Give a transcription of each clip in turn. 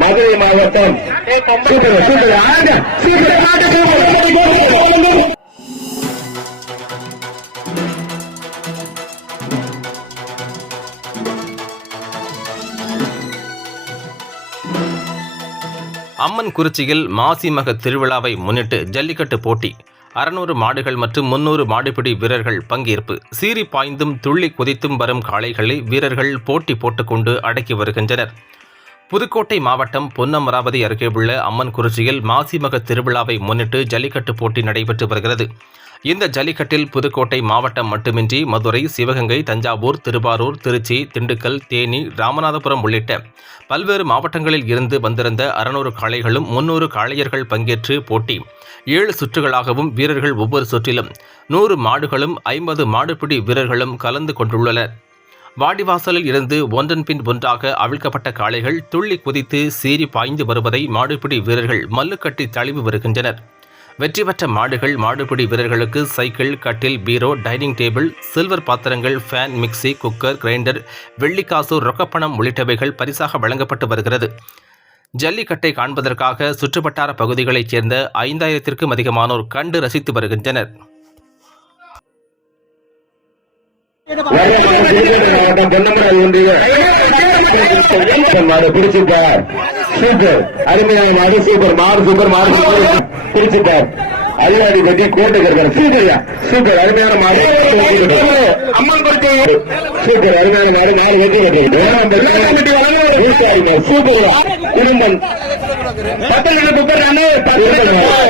மதுரை மாவட்டம். Super super. ஆங்க super. Super அம்மன் குறிச்சியில் மாசி மக திருவிழாவை முன்னிட்டு ஜல்லிக்கட்டு போட்டி. அறுநூறு மாடுகள் மற்றும் முன்னூறு மாடுபிடி வீரர்கள் பங்கேற்பு. சீறி பாய்ந்தும் துள்ளி குதித்தும் வரும் காளைகளை வீரர்கள் போட்டி போட்டுக்கொண்டு அடக்கி வருகின்றனர். புதுக்கோட்டை மாவட்டம் பொன்னமராவதி அருகே உள்ள அம்மன் குறிச்சியில் மாசிமக திருவிழாவை முன்னிட்டு ஜல்லிக்கட்டு போட்டி நடைபெற்று வருகிறது. இந்த ஜல்லிக்கட்டில் புதுக்கோட்டை மாவட்டம் மட்டுமின்றி மதுரை சிவகங்கை தஞ்சாவூர் திருவாரூர் திருச்சி திண்டுக்கல் தேனி ராமநாதபுரம் உள்ளிட்ட பல்வேறு மாவட்டங்களில் இருந்து வந்திருந்த அறுநூறு காளைகளும் முன்னூறு காளையர்கள் பங்கேற்று போட்டி. ஏழு சுற்றுகளாகவும் வீரர்கள் ஒவ்வொரு சுற்றிலும் நூறு மாடுகளும் ஐம்பது மாடுபிடி வீரர்களும் கலந்து கொண்டுள்ளனர். வாடிவாசலில் இருந்து ஒன்றன் பின் ஒன்றாக அவிழ்க்கப்பட்ட காளைகள் துள்ளி குதித்து சீறி பாய்ந்து வருவதை மாடுபிடி வீரர்கள் மல்லுக்கட்டி தழுவி வருகின்றனர். வெற்றி பெற்ற மாடுகள் மாடுபிடி வீரர்களுக்கு சைக்கிள் கட்டில் பீரோ டைனிங் டேபிள் சில்வர் பாத்திரங்கள் ஃபேன் மிக்சி குக்கர் கிரைண்டர் வெள்ளிக்காசு ரொக்கப்பணம் உள்ளிட்டவைகள் பரிசாக வழங்கப்பட்டு வருகிறது. ஜல்லிக்கட்டை காண்பதற்காக சுற்றுவட்டார பகுதிகளைச் சேர்ந்த ஐந்தாயிரத்திற்கும் அதிகமானோர் கண்டு ரசித்து வருகின்றனர். மாவட்டம் பிடிச்சிருக்கார் சூப்பர் அருமையான மாடு சூப்பர் மாறு சூப்பர் மாறு சூப்பர் பிடிச்சிருக்கார் அல்லாடி கோட்டை இருக்கார் சூப்பர்யா சூப்பர் அருமையான மாடு அம்மன் சூப்பர் அருமையான மாடு நாலு வெட்டி கட்டி சூப்பர்யா குடும்பம்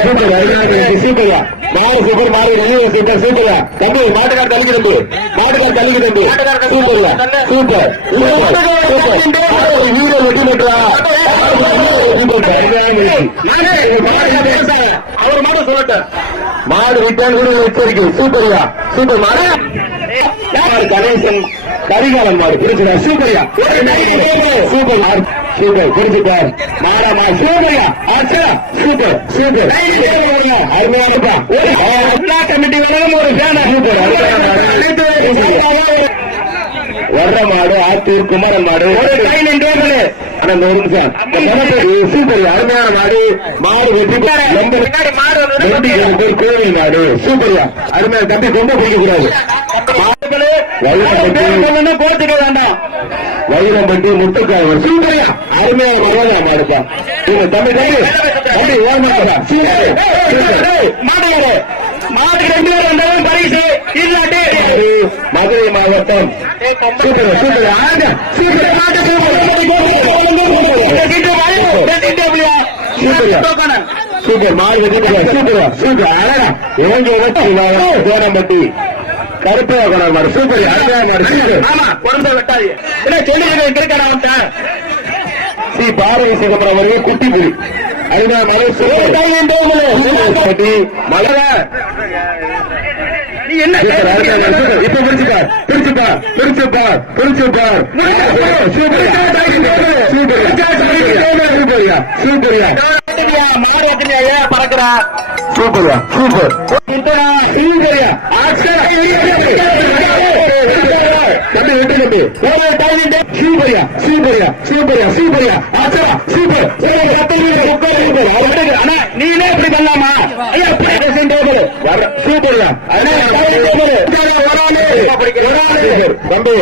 சூப்பர் அருமையான சூப்பர்யா மாடு சூப்பர் மாடு சூப்பர் சூப்பர்யா தம்பி மாட்டுக்கார் தள்ளிக்கு தம்பி மாட்டுக்கார் தள்ளிக்கு தம்பி சூப்பர்யா சூப்பர் சூப்பர் சூப்பர் ஹீரோ வெட்டி பெற்றா அவர் மாடு சொல்லட்டேன் மாடு விட்டான் கூட எச்சரிக்கை சூப்பர்யா சூப்பர் மாடு கணேசன் கரிகாலன் மாடு பிடிச்சிடா சூப்பர்யா சூப்பர் மாடு சூப்பர் பிடிச்சிட்டார் மாடா மா சூப்பர்யா ஆச்சா சூப்பர் சூப்பர் அருமையா கமிட்டி வேணும் ஒரு ஃபேனா சூப்பர் வர்ற மாடு ஆத்தூர் குமரன் மாடு. ஒரு டைனிங் டேபிள் அந்த ஒரு நிமிஷம். சூப்பர் அருமையான மாடு. மாடு பேர் கோவில் நாடு சூப்பர்யா அருமையான தம்பி ரொம்ப பிடிக்க போட்டுக்க வேண்டாம் வைரம்பட்டி முட்டுக்காய் சூப்பர்யா அருமையான மரதா மாடுப்பா இவங்க தம்பி தம்பி தம்பி ஓமாடா சூப்பர் மாடு ரெண்டு பேர் வந்தாலும் பரிசு இல்லாட்டி மதுரை மாவட்டம் சூப்பர் சூப்பர் ஆக சூப்பர் மாடு சூப்பர் சூப்பர் மாடு சூப்பர் சூப்பர் அழகா இவங்க கோடம்பட்டி கருப்பா கொண்டாடு மாடு சூப்பர் சூப்பர். ஆமா குழந்தை வெட்டாது ஸ்ரீ பாரதி சிதம்பரம் அவர்கள் குட்டி புலி. அருமையா மலை சூப்பர். மலரா நீ என்ன இப்ப பிரிச்சுப்பார் பிரிச்சுப்பார் பிரிச்சுப்பார் பிரிச்சுப்பார் சூப்பர். சூப்பர்யா? சூப்பர்யா? மாடு எத்தனையா பறக்குறா? சூப்பர்யா சூப்பர் சூப்பர்யா சூப்பர்யா சூப்பர்யா சூப்பர்யா சூப்பர்யா ஆச்சா சூப்பர் சூப்பர் அண்ணா நீனே இப்படி பண்ணலாமா ஐயா சூப்பர்யா தம்பி